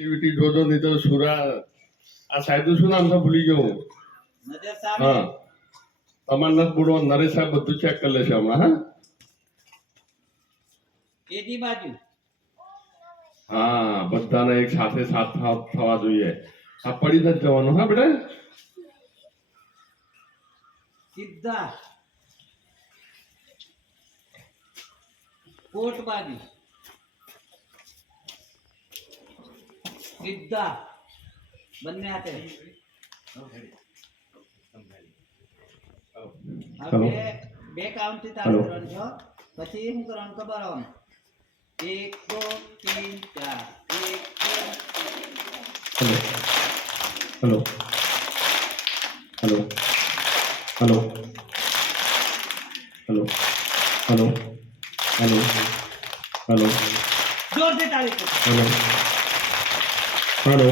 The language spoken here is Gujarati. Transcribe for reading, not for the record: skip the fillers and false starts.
એક્ટિવિટી જોજો નહીં તો સુરા આ સાહેબનું શું નામ છે ભૂલી ગયો હું. હા તમારે નથી બોલવો નરેશ સાહેબ બધું ચેક કરી લેશે હમણાં. હા એની બાજુ હા બધાને એક સાથે સાથ થવા જોઈએ. આ પડી નથી જવાનું. હા બેટા સીધા કોટ બાજુ સીધા બંને હાથે હવે બે કાઉન્ટ થી ચાલુ કરવાનું છો. પછી શું કરવાનું ખબર આવે 1 2 3 4 1 2 hello hello hello hello hello hello જોરથી તાળી હેલો હેલો